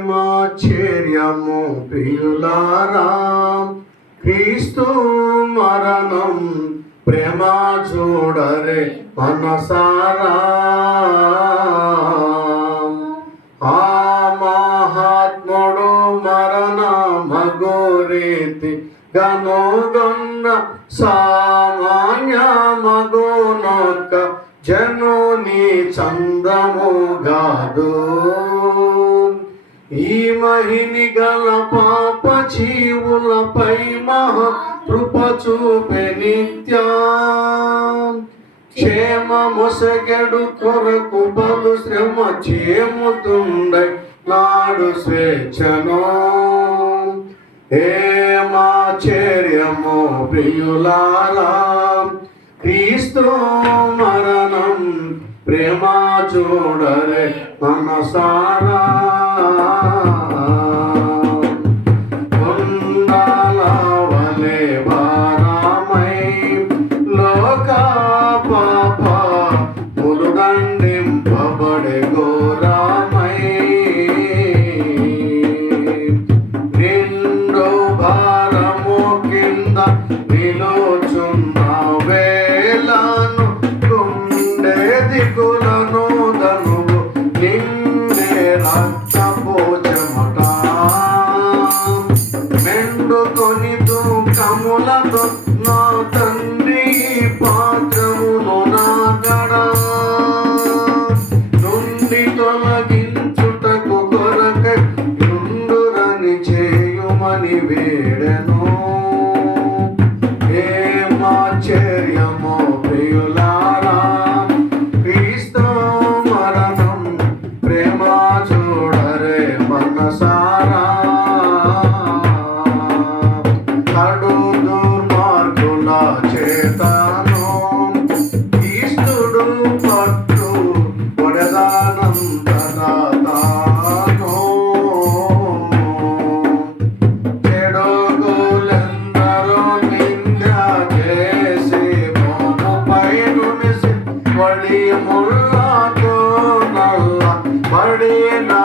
ఏమాశ్చర్యము ప్రియులారా, క్రీస్తు మరణం ప్రేమ చూడరే మనసారా. ఆ మహాత్ముడు మరణ మగోరీతి గనుగొన్న సామాన్య మగునొక్క జనుని చందము గాదు. ఈ మహిని గల పాప జీవులపై మహా కృప చూపే నిత్యా. క్షేమ మొసగడు కొరకు బలు శ్రమ చేముతుండై నాడు స్వేచ్ఛను. ఏమాశ్చర్యము ప్రియులారా, క్రీస్తు మరణం ప్రేమ చూడరే మనసారా. కొండల వలె భారమై లోక పాప ములుదండింపబడే ఘోరమై నిండు భారము కింద నిలుచున్న వేళను గుండె దిగులను దనువు నిన్నే రక్తపోచమట. మెండుకొని దుఃఖములతో నా తండ్రి పాత్రమును నాగడ నుండి తొలగించుటకు కొరకై నుండురని చేయుమని వేడెను. ఏమాశ్చర్యము ప్రియులారా, క్రీస్తు మరణం ప్రేమ చూడరే మనసారా. కడు దుర్మార్గుల చేతను క్రీస్తుడు పట్టు వడదానంతరాతాను. చెడుగులెందరో నింద చేసి మోనుపై నునిసి వడి ముళ్ళతో నల్ల బడి నా